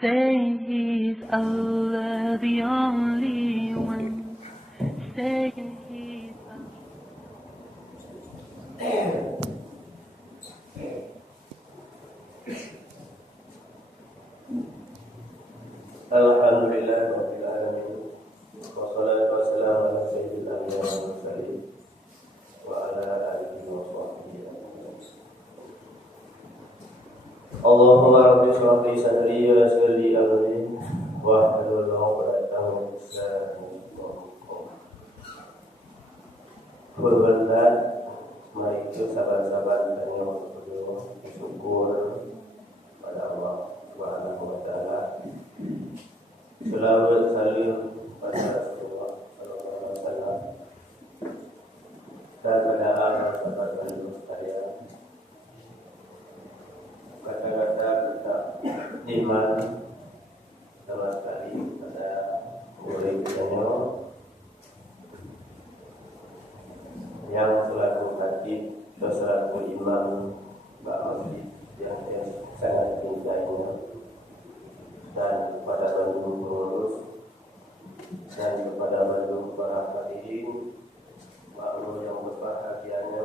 Say He's Allah, the only one. Say He's Allah. Alhamdulillah Rabbil Alamin. Wassalatu wassalamu ala sayyidil anbiya'i wal mursalin wa ala alihi wa sahbihi ajma'in. Allahumma rabbi shrah li sadri wa yassir li amri wahlul 'uqdatam min lisani yafqahu qawli. Berberat mari kita sabar-sabar dan bersyukur pada Allah Subhanahu wa taala. Selawat salim pada Rasulullah sallallahu alaihi wasallam dan pada sahabat dan sekalian. Kata-kata kita iman sama sekali pada murid kita yang selaku khatib dan selaku imam masjid yang sangat dicintainya, dan kepada seluruh pengurus dan kepada seluruh para hadirin makhluk yang berbahagianya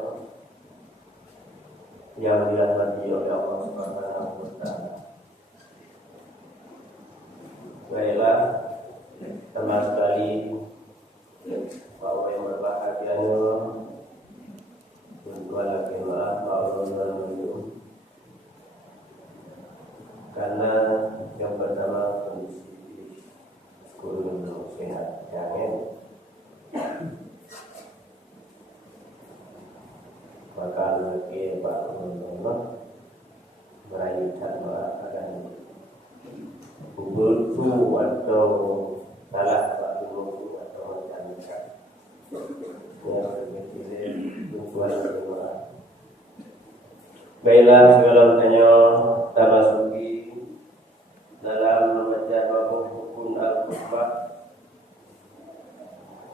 yang dirahmati oleh Allah Subhanahu wa taala. Baiklah, sama sekali bahwa yang berbahagianya tuan lagi maaf Allah karena yang pertama kondisi sekolah belum sehat, jangan maka lagi Pak Gubernur meraihkan akan kubur atau salah Pak Gubernur atau macam-macam yang berkira tuan Gubernur. Baiklah, segala tanya tamasuki dalam membaca bab hukum al-khutbah.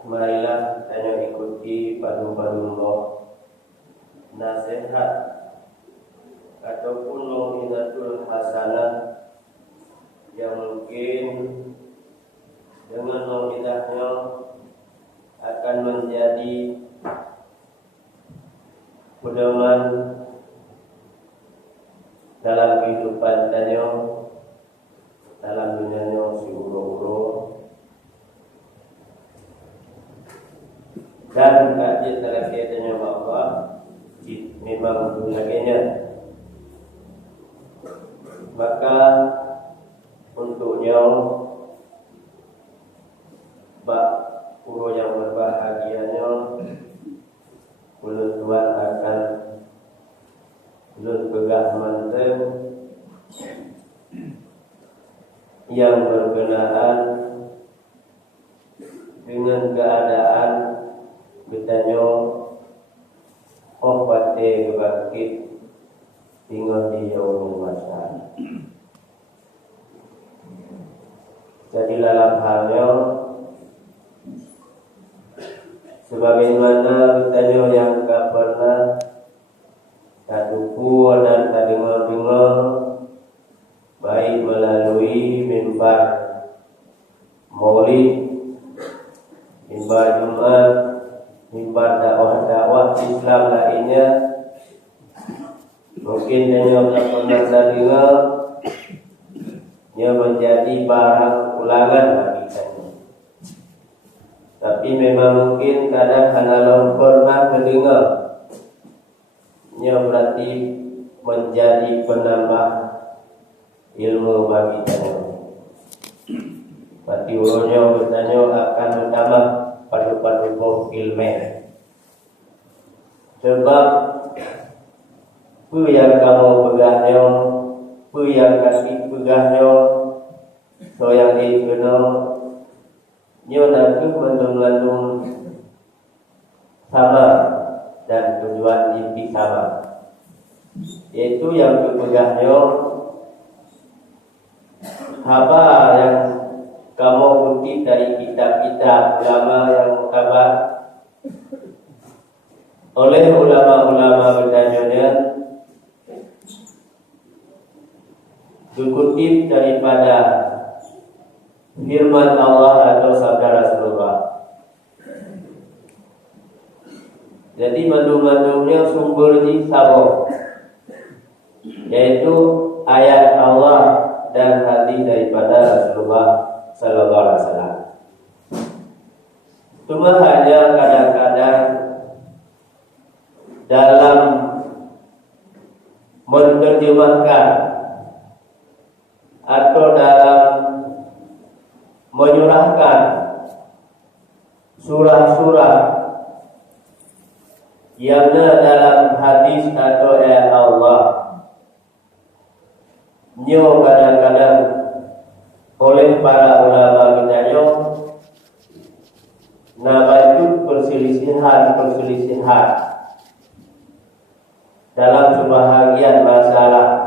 Marilah tanya ikuti padu-padu nasihat ataupun mau'izatul hasanah yang mungkin dengan mau'izahnya akan menjadi pedoman dalam kehidupan tanya, dalam dunia si uro-uro, dan kajian terakhirnya bahwa memang sebagainya. Maka untuknya bak uro yang berbahagianya mulut Tuhan akan mulut pegang mantan yang berkenaan dengan keadaan bertanya pate kebangkit tinggal di yaumul masyarakat. Jadi dalam halnya sebagaimana bertanya yang tak pernah tak duku dan tak dengar-dengar, baik melalui mimbar maulid, mimbar Jumat, mimbar dakwah-dakwah Islam lainnya. Mungkin yang tak pernah dengar, ia menjadi barang ulangan bagi kita. Tapi memang mungkin kadang kalau pernah mendengar, ia berarti menjadi penambah ilmu bagi kita. Berarti ulunnya bertanya akan bertambah padu-padu ilmu. Sebab apa yang kamu pegahnya, apa yang kasih pegahnya, so yang dikenal, ia nanti mengandung sama dan tujuan inti sama, yaitu yang dipegahnya apa yang kamu kutip dari kitab-kitab ulama yang muktabar oleh ulama-ulama bertanya dikutip daripada firman Allah atau sabda Rasulullah. Jadi mandu-mandunya sumbernya sama, yaitu ayat Allah dan hadis daripada Rasulullah Sallallahu Alaihi Wasallam. Cuma hanya kadang-kadang dalam menerjemahkan atau dalam menyurahkan surah-surah yang dalam hadis atau ayat Allah, nyo kadang-kadang oleh para ulama kita nyo nabaju perselisihan dalam sebahagian masalah,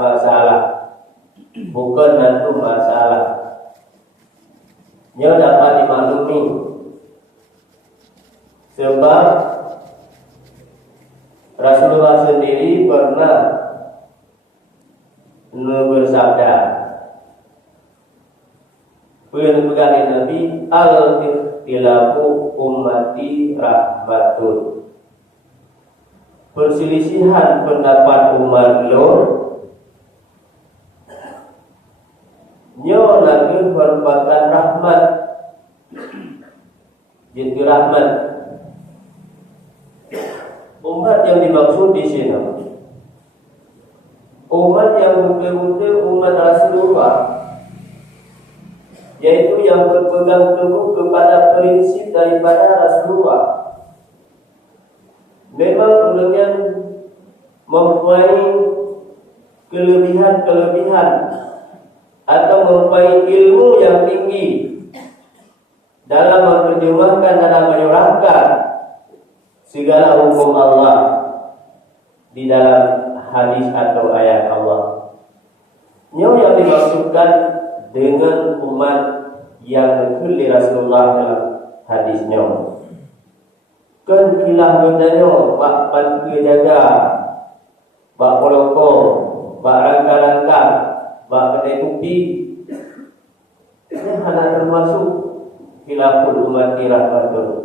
bukan nanti masalah. Nyo dapat dimaklumi sebab Rasulullah sendiri pernah bersabda, pegang Nabi, al-ikhtilafu ummati rahmatun. Perselisihan pendapat umat lo nyo lagi merupakan rahmat. Jadi rahmat. Umat yang dimaksud di sini, umat yang betul-betul umat Rasulullah, yaitu yang berpegang teguh kepada prinsip daripada Rasulullah. Memang dengan mempunyai kelebihan atau mempunyai ilmu yang tinggi dalam menerjemahkan dan menyurahkan segala hukum Allah di dalam hadis atau ayat Allah. Nyo yang dimaksudkan dengan umat yang betul di Rasulullah dalam hadisnya. Kan kilah bendanya, bak bantu jaga, bak poloko, bak rangka-rangka, bak kedai kopi. Ini hanya termasuk khilaful umat rahmatun.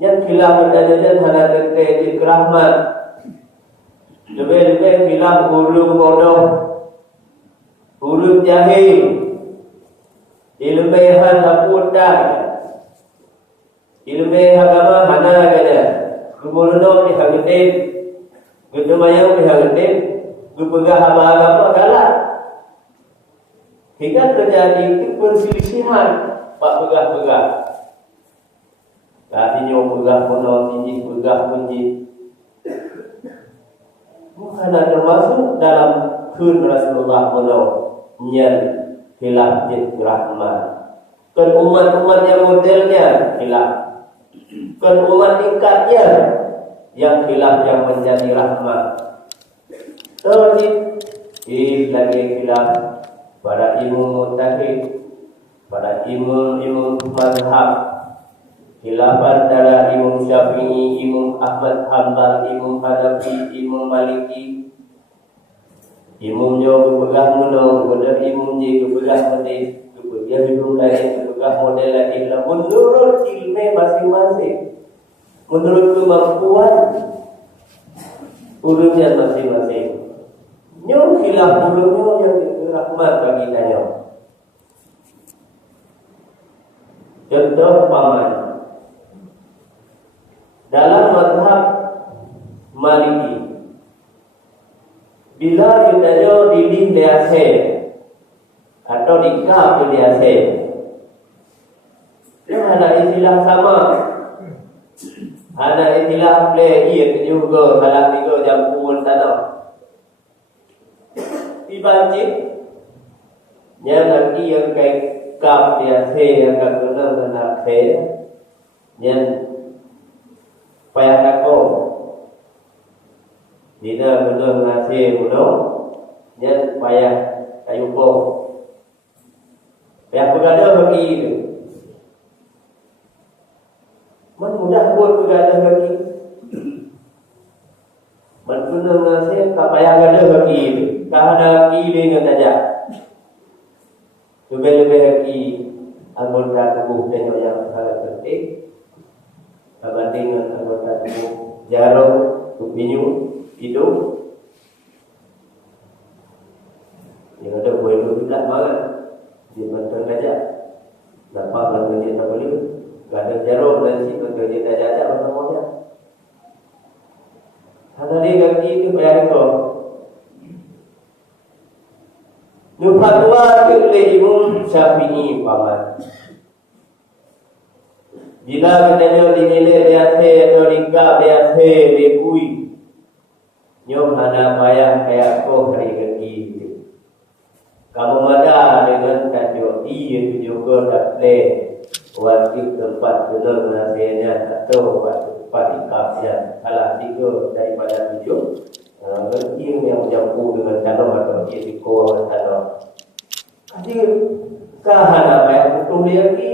Yang khilaf berdasarkan hanya terkait rahmat. Lebih-lebih khilaf ulum bodoh, ulum jahil, ilmu hal dapur dan ilmu agama hana kena. Kemudian di hakikat, kedemayang di hakikat, kepegah agama kalah. Hingga terjadi perselisihan, pak pegah-pegah. Tadi nyo pegah puno, tinggi pegah punji. Bukan termasuk dalam kun Rasulullah puno nyan khilaf jid rahmat. Kan umat-umat yang modelnya khilaf. Kan umat tingkatnya yang khilaf yang menjadi rahmat. Terus lagi khilaf pada imam mutakhir, pada imam mazhab. Khilafan antara Imam Syafi'i, Imam Ahmad Hanbal, Imam Hanafi, Imam Maliki. Imam nyo berpegang muno, kemudian imam je berpegang model, kemudian imam lain berpegang model lain. Menurut ilmu masing-masing, menurut kemampuan ulumnya masing-masing. Nyo khilaf ulumnya yang rahmat bagi kita. Contoh paman. Dalam mazhab Maliki, bila kita dili diase atau dikap diase, itu ada istilah sama, ada istilah play juga dalam tiga jam pun tanah. Dibancik, yang lagi yang kayak kap diase yang akan guna benar yang payah aku dina benar nasi muno dan payah kayu po payah begadang bagi itu man mudah buat begadang bagi man benar nasi tak payah begadang bagi itu tak ada kiri dengan saja Lebih-lebih lagi anggota tubuh dan yang sangat penting berbanding dengan anggota tubuh jarum, kupinyu, hidung. Yang ada boleh bergerak banget di betul saja. Nampak lagu dia tak boleh. Gak ada jarum dan si betul dia tak ada macam-macam. Hari kaki itu bayar kau. Nufatwa oleh Imam Syafi'i paman. Bila katanya dinilai di akhir atau dikap di akhir dikui, nyom hana payah kayak kau hari kaki itu. Kamu ada dengan tajuk itu juga tak boleh waktu tempat benar nasihatnya atau waktu tempat ikapnya salah tiga daripada video. Berarti yang mencampur dengan tanah atau dia dikor tanah. Jadi kahan apa yang betul dia lagi?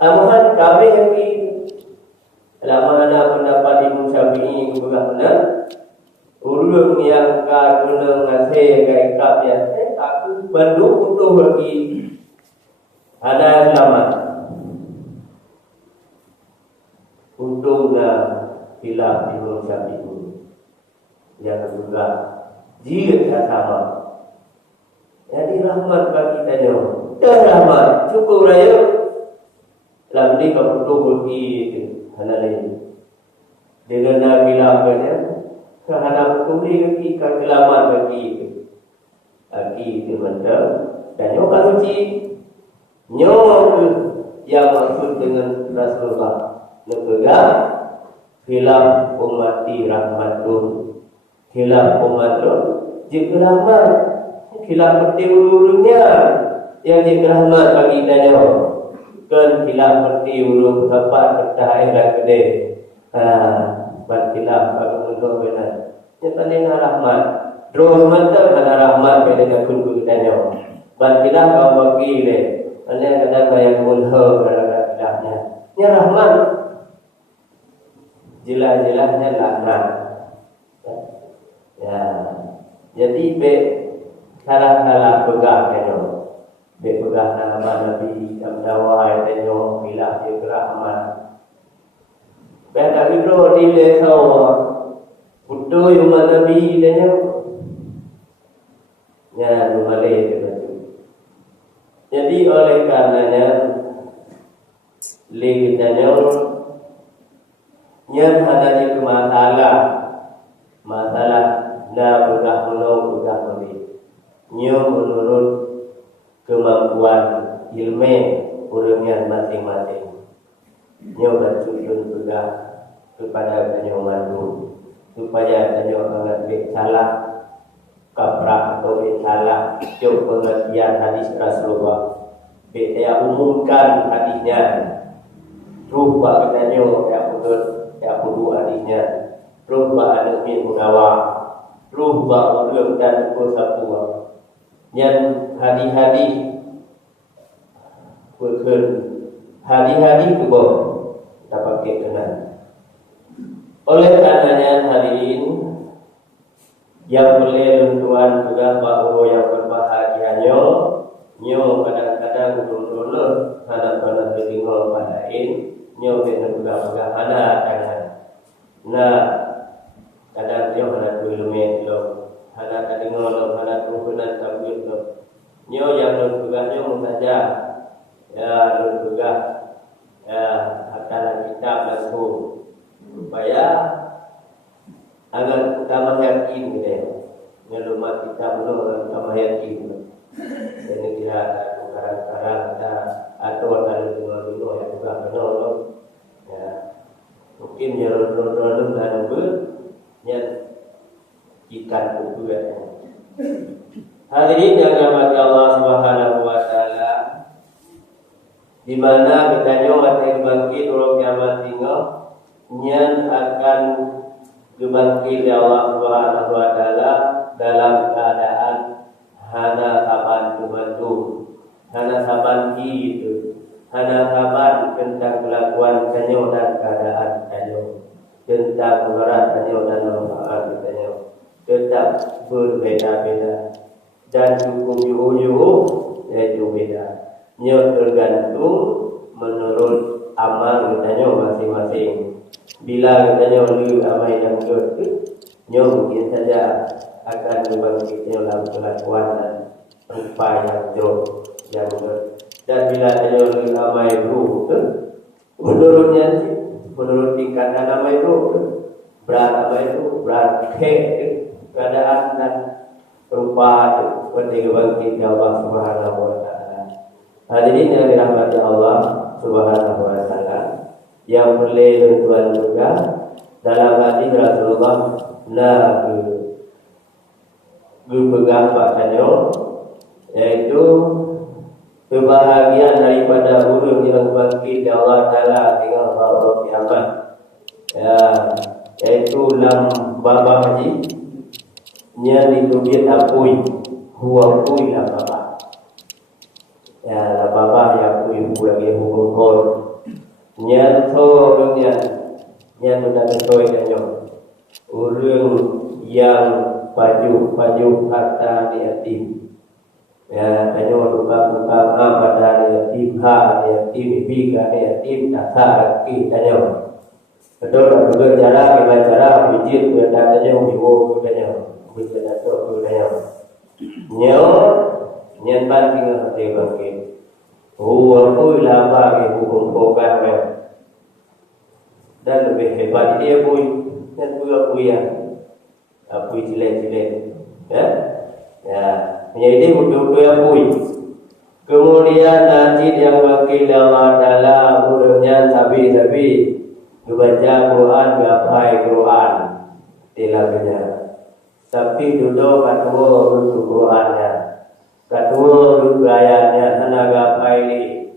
Amahan kami lagi. Dalam mana pendapat Imam Syafi'i benar. Ulun yang kaguna ngasih kaikap yang aku bandu betul lagi. Ada selamat. Untungnya hilaf Imam Syafi'i yang juga jika sama. Jadi rahmat bagi kita. Dan rahmat cukup raya. Dalam ni kau betul lagi hana lain. Dengan Nabi Lahirnya kehadap betul lagi kegelaman bagi lagi itu mantap. Dan nyo kalau suci nyo yang maksud dengan Rasulullah negara khilaf ummati rahmatun khilaf umatun jika rahmat khilaf seperti ulu-ulunya yang jika rahmat bagi kita kan khilaf seperti ulu tempat bertahan dan gede berkhilaf kalau menurut benar yang tadi rahmat terus mantap ada rahmat pada dengan kunku kita berkhilaf kau bagi deh ada kadang bayang mulha dalam khilafnya ini rahmat jelas-jelasnya laknat. Ya, jadi be salah-salah pegang kenyo, be pegang nama Nabi Muhammad kenyo bila dia rahmat. Be tak biro dile sawa, putu rumah Nabi kenyo, ya rumah le tu. Jadi oleh karenanya le kenyo nyen hadanya masalah na budak menolong budak memberi. Nyo menurut kemampuan ilmu orangnya masing-masing. Nyo bertujuan juga kepada kanyo mandu supaya kanyo angat baik salah kaprah atau baik salah jauh pengertian hadis Rasulullah. Baik saya umumkan hadisnya. Rupa kanyo ya perlu hadisnya. Rupa ada min munawa. Rupa ulum dan usaha yang hadis-hadis berken hadis-hadis tu boleh dapat kenal. Oleh karenanya hadirin yang boleh tuan juga bahawa yang berbahagianya nyo kadang-kadang dulu pada tinggal pada nyo dengan juga mana kadang nah kadang dia mana kilometer lo ada kadang lo ada turunan kabut lo nyo yang lo juga nyo saja ya lo juga ya akan kitab langsung supaya agar utama yakin gitu ya lo mat kitab lo utama yakin jadi kira karang-karang kita atau ada dulu yang juga kenal lo ya mungkin ya lo dan yang ikan itu ya. Hadirin yang dirahmati Allah Subhanahu wa taala, di mana kita nyawa bangkit urang kiamat tinggal nyan akan dibangkit oleh Allah Subhanahu wa taala dalam keadaan hana kapan membantu, hana kapan itu, hana kapan tentang kelakuan kanyo dan keadaan kanyo. Tentang berat kanyo dan manfaat kanyo tetap berbeza-beza dan cukup yuhu Iaitu beda. Nya tergantung menurut amal katanya masing-masing. Bila katanya lu amal yang good, nya mungkin saja akan dibangkitnya dalam kelakuan dan rupa yang jauh yang good. Dan bila katanya lu amal buruk, menurutnya menurut tingkatan amal buruk, berat amal itu berat keadaan dan rupa itu ketika bangkit Allah Subhanahu wa taala. Hadirin yang dirahmati Allah Subhanahu wa taala, yang boleh tuan juga dalam hati Rasulullah nak berpegang padanya, yaitu kebahagiaan daripada orang yang bangkit Allah Taala dengan hari kiamat. Ya, yaitu dalam bapa haji nya ditubit apui huwa apui lah bapa. Ya, lah bapa yang apui lagi hukum kor. Nya to nya sudah sesuai dengan orang yang baju harta di yatim. Ya, hanya buka pada yatim ha yatim bika yatim tak kita betul tak betul cara bijit berada nya hiwo katanya bijit atau katanya nyen ban tinggal hati bangkit aku laba ke hukum program dan lebih hebat dia pun dan pula apui jelek ya menjadi betul-betul apui. Kemudian nanti yang bangkit Allah Taala urusnya sabi membaca Quran, gapai Quran tilawahnya. Tapi duduk kedua untuk Qurannya, kedua untuk ayatnya, tenaga paili,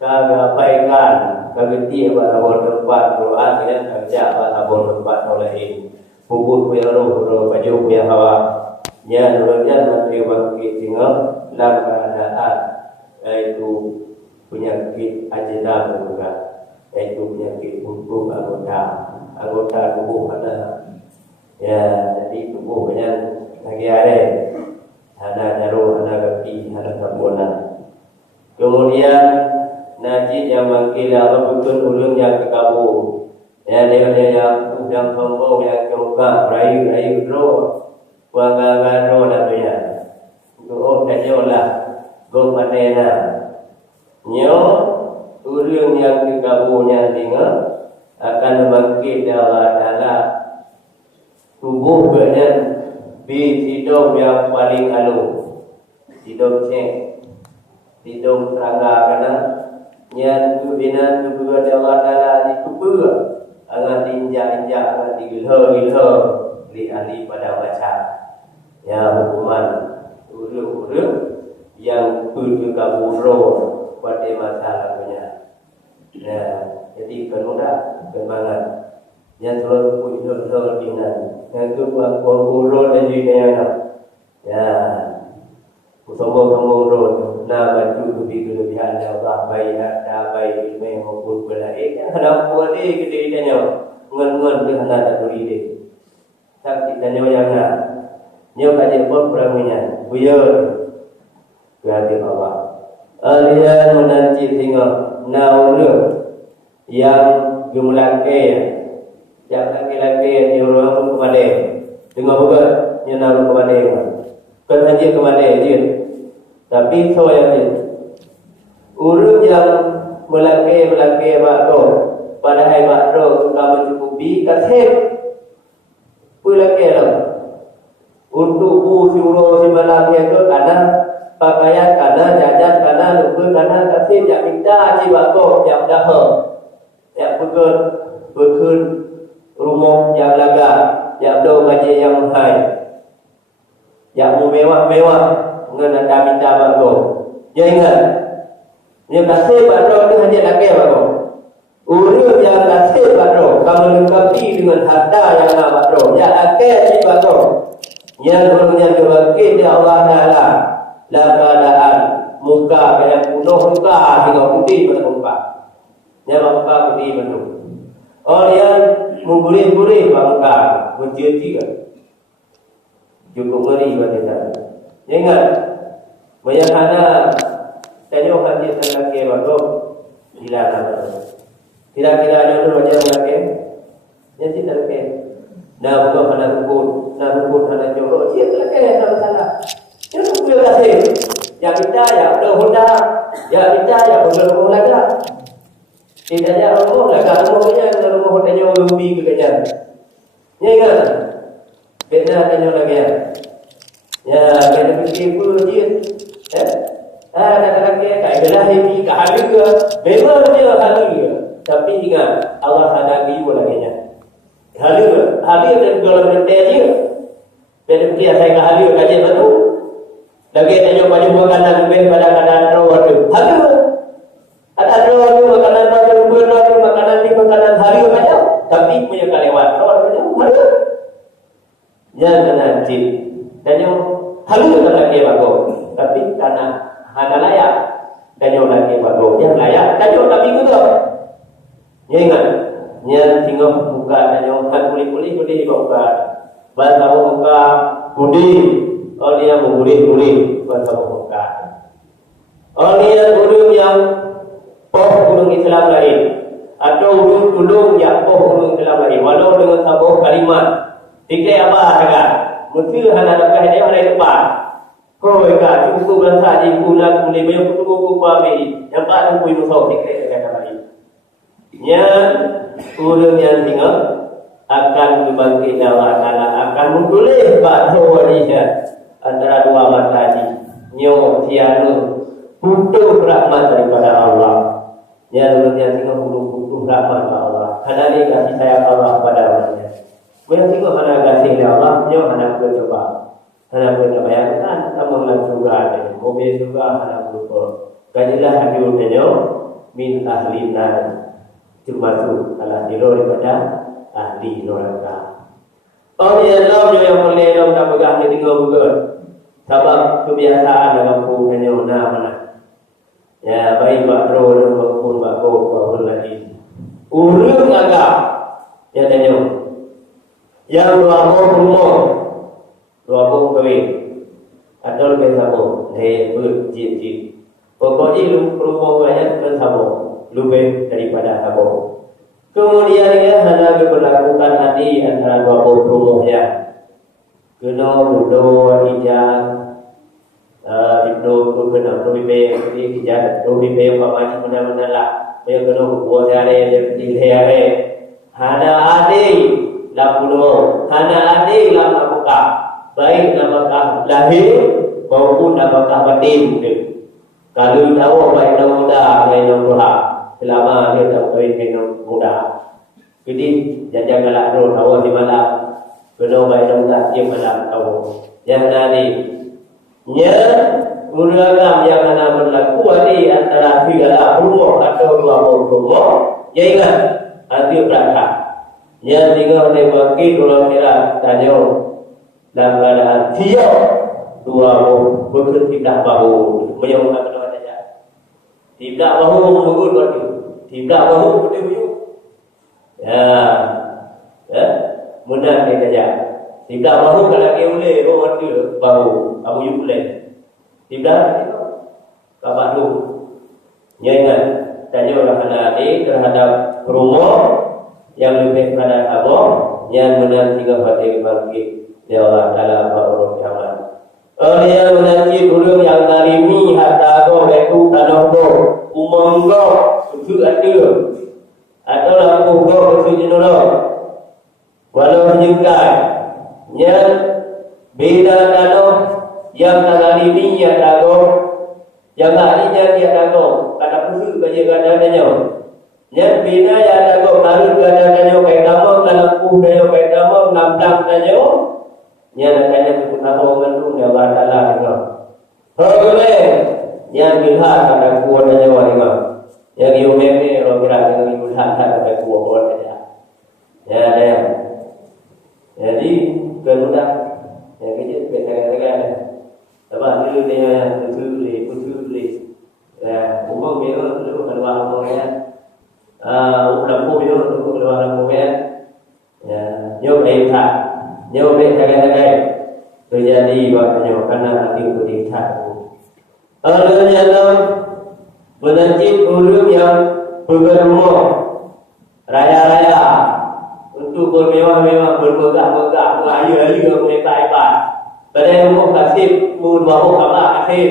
kagapaikan, kageti pada tempat Quran dan kerja pada tempat oleh buku punya roh baju punya hawa. Ya, kemudian nanti bangkit tinggal dalam keadaan yaitu penyakit ajedah juga. Yaitu penyakit untuk anggota tubuh ada ya, jadi tubuhnya lagi ada jarum, ada kaki, ada sabuna. Kemudian najis yang mengkila apa betul ulun yang kekabur ya, dia yang udang sombong yang coba rayu roh wangga roh dah punya untuk kajolah go padena nyo urang yang dikaburnya tinggal akan bangkit Allah Taala tubuh badan di hidung yang paling halus hidung hidung serangga kena yang bina tubuh Allah Taala itu angan injak angan digilho li ahli pada macam ya hukuman urang yang berkabur pada masalahnya. Ya, jadi penudah kembangan yang selalu punya dinan yang kuat urut dan dunia ya sombong urut nah baju lebih kelebihan Allah baik ada baik ilmu maupun belaik yang hendak buat gede tanya ngan dengan ada duri dia tak tanya yang nak nyo kaje pun peranginya buyur berhati Allah alian menanci tinggal naulu yang gemulake yang laki-laki yang orang kepada dengar juga yang naulu kepada kan haji kepada dia tapi so yang dia urut yang melaki bakdo padahal bakdo sudah mencukupi kasih pelaki lah untuk busuruh simbalang itu karena pakaian, karena jajan, karena lupa, karena kasih yang minta jiwa kau yang dah yang berkun rumah yang laga, yang do gaji yang high, yang mewah-mewah, dengan anda minta bako. Ya ingat, yang kasih bako itu hanya lagi bako. Urut yang kasih bako, kamu lengkapi dengan harta yang nak bako, yang akhir si bako. Yang berpunya kebangkit di Allah Ta'ala dalam keadaan muka yang penuh muka hingga putih pada muka yang muka putih penuh orang yang menggurih-gurih muka mencuci cukup ngeri pada kita ingat banyak anak dia terlaki bagus hilang apa. Kira-kira ada orang yang laki, yang tidak laki. Dah bukan pada rukun pada jorok, dia terlaki tak masalah. Dia rukun kasih. Yang kita ya udah honda, yang kita ya udah rumah laga. Tidak ada rumah laga, rumahnya ada rumah hondanya lebih ke kajian. Ni kan? Kita tanya lagi ya. Ya, kita fikir pun dia. Kata-kata kayak belah ini kahali ke, memang dia kahali ke. Tapi ingat, Allah hadapi lagi-nya. Kahali ada kalau berarti aja. Jadi dia saya kahali kajian betul. Lagi tanya baju makanan lebih pada keadaan rawat tu. Hari ada rawat tu makanan makanan ni makanan hari macam. Tapi punya kalewat rawat macam hari. Jangan nanti. Tanya hari tu lagi bagus. Tapi karena ada layak. Tanya lagi bagus. Yang layak. Tanya tapi itu. Ya ingat. Yang tinggal buka tanya kan kulit-kulit dibuka. Bahasa buka budi. Oh dia mengulit-ulit bahasa buka. Oh dia gunung yang poh gunung Islam lain. Atau gunung yang poh gunung Islam lain. Walau dengan sebuah kalimat. Tiga apa agak. Mesti hanya dapat dia hari depan. Kau ikat cukup bangsa di bulan mulai banyak kutu pami. Yang tak ada kuih musuh tiga agak lain. Yang gunung yang tinggal akan berbangkit dalam akan menggulih batu dia. Antara dua mata tadi, nyo tiada butuh rahmat daripada Allah. Ya dulunya tinggal butuh rahmat Allah. Karena dia kasih sayang Allah pada orangnya. Yang tinggal mana kasih Allah, nyo anak bercoba. Anak berbayangkan, kamu langsung ada. Mobil juga anak bercoba. Kajilah hadirnya nyo min ahli nar. Cuma tu adalah diro daripada ahli neraka. Oh ya Allah yang boleh dalam tak pegang dia tinggal bukan. Sebab kebiasaan dalam punya mana. Ya baik bakro dan bakun bakun lagi. Urut agak. Ya tanya. Yang dua puluh kawin. Atau lebih sama. Berjit. Pokoknya rumah banyak kan sama. Lebih daripada sama. Kemudian dia hendak berlakukan hati antara dua rumahnya. Kena muda hijab, ibnu kena rubibe, hijab rubibe pamani mana lah. Dia kena buat hari dia pilih hari. Hana adi lapulo, hana adi lapuka. Baik apakah lahir maupun apakah batin. Kalau tahu baik muda, baik muda. Selama dia tak baik muda. Jadi jaga roh awal di malam. Kalau baik muda dia malam tahu. Yang tadi nya uragam yang mana berlaku di antara tiga rumah atau dua rumah. Ya ingat hati berangkat. Yang tinggal di bangkit kalau kira tanya dalam keadaan dia dua berketidak bahu menyambungkan kedua saja. Tidak bahu mengukur batu. Tidak bahu berdiri. Ya, mudah kita saja. Tidak bahu kalau dia boleh, orang dia bahu, abu you boleh. Tidak, kabar tu. Ingat, tanya orang adik terhadap rumah yang lebih pada abah yang menanti kepada bangkit. Ya Allah, dalam Allah Taala. Yang menanti dulu yang tarimi hatta go beku tanah go umang go itu ada. Atau lampu go bersujud dulu. Walau menjengkai yang beda tanah yang tarimi ya dago yang tadinya dia dago kata pusu kerja kadang-kadang yang beda ya dago baru kadang-kadang kayak kamu lampu dayo kayak kamu lampu dayo yang katanya kita tahu mentu dia badalah juga. Boleh yang bilhak kata kuat dayo juga. Yang yumene orang kira dengan bilhak kata kuat saja. Ya ada. Jadi kemudah yang kecil kata-kata sebab dulu dia betul-betul ya umum dia dulu keluar rumahnya lampu dia dulu keluar rumahnya ya nyok tak nyok tak terjadi waktunya karena hati putih tak. Alhamdulillah Menanti orang yang bergerumah raya-raya untuk bermewah-mewah, bermegah-megah, beraya-aya, berhebat-hebat. Pada rumah kasih mudwah kabar kasih.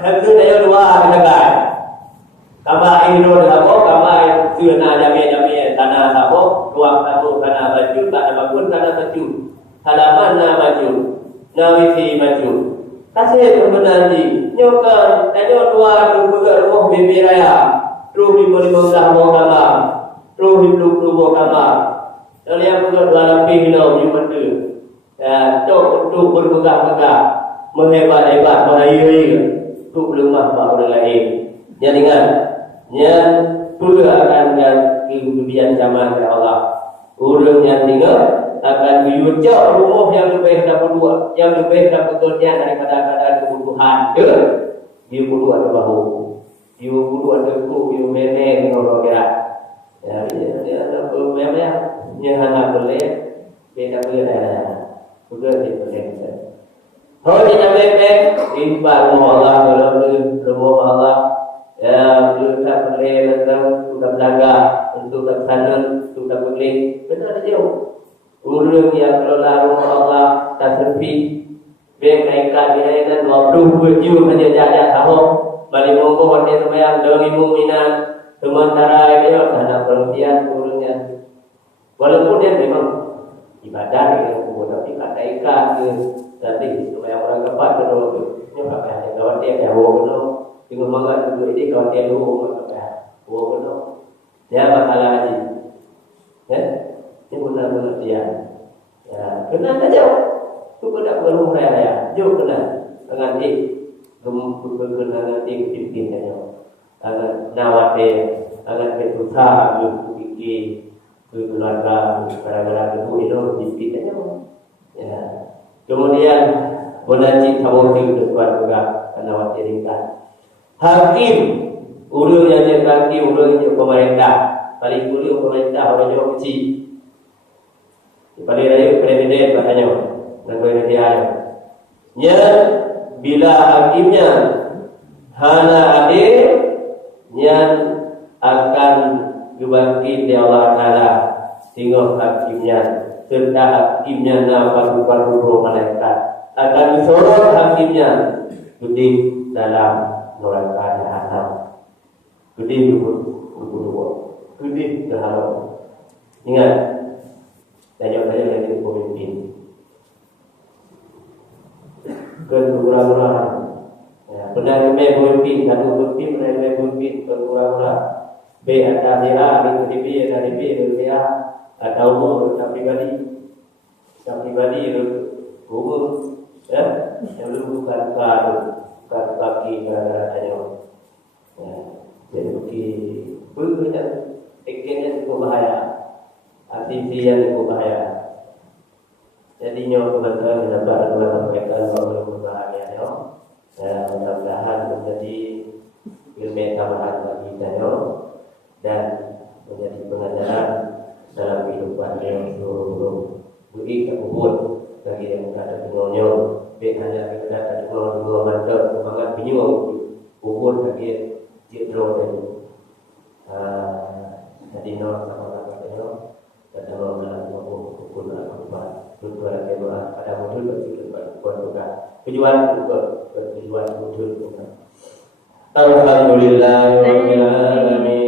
Itu dia dua katakan. Kabar ini dua apa? Kabar sudah jami-jami tanah apa? Ruang tamu tanah baju, tanah bangun tanah baju. Halaman na baju, na wisi baju. Kasih berbenardi. Nyokan, tanya dua rumah bibi raya. Ruh di belah kamar. Ruh di beluk kamar. Kalau yang dua lapis hilau di mata. Tok untuk bermegah-megah, menghebat-hebat, beraya-aya. Itu lemah pada orang lain. Yang ingat, yang pula akan kemudian zaman dari Allah. Orang yang tinggal akan diucap rumah yang lebih dapat yang lebih dapat pekerjaan daripada keadaan kebutuhan. Dia perlu ada bahu, dia perlu ada kru, dia meneng orang kira. Dia ada problem ya, dia hanya boleh, dia tak boleh dah. Sudah dia boleh. Kalau kita bebek, ibarat rumah Allah, kalau rumah Allah, kita boleh datang, kita belaga, untuk tak sana, untuk tak boleh, benar jauh. Orang yang kelola rumah Allah tak sepi, berkaitan dengan 20 jiwa saja jaga tahu, balik mongko dia sembahyang dengan mukminat, sementara dia ada perhatian orangnya. Walaupun dia memang ibadah yang tapi kata ikan ke nanti supaya orang kepat ke dulu tu ni pakai kawan dia dah bawa dulu tengok mangat dulu ini kawan dia dulu pakai bawa dulu dia masalah haji ini benar-benar dia kenal saja tu kena perlu raya jauh kenal dengan dia kenal dengan dia pimpin saja agar nawat dia agar berusaha fikir keluarga gara-gara itu pimpin saja. Ya. Kemudian menanti tawakil depan juga karena wajikan. Hakim, urus yang jadi hakim, urus yang pemerintah. Paling dulu pemerintah orang Jawa kecil. Paling raya presiden katanya, negara dia. Ya, bila hakimnya hana adil, yang akan dibangkit di Allah Taala. Tengok hakimnya. Serta hakimnya paru-paru malaikat akan disorot hakimnya gede dalam neraka jahanam. Gede dulu, gede terharu. Ingat, tanya lagi pemimpin. Kedua-dua, benar pemimpin, satu pemimpin kedua-dua. B ada dia, ada B, ada B, ada B. Atau umur tak pribadi umur yang dulu bukan kaki gara-gara jadi begitu ikannya cukup bahaya aktivitas cukup bahaya jadinya teman-teman dapat sampaikan bahwa berbahagia mudah-mudahan menjadi ilmu tambahan bagi kita dan menjadi pengajaran dalam kehidupan yang seluruh beri kebun bagi yang ada dengannya hanya kita ada dua mata semangat penyuh kubur bagi jidro dan jadi sama-sama katanya dan dalam kubur apa kubur keluar ada modul berjuang juga tujuan modul Alhamdulillah rabbil alamin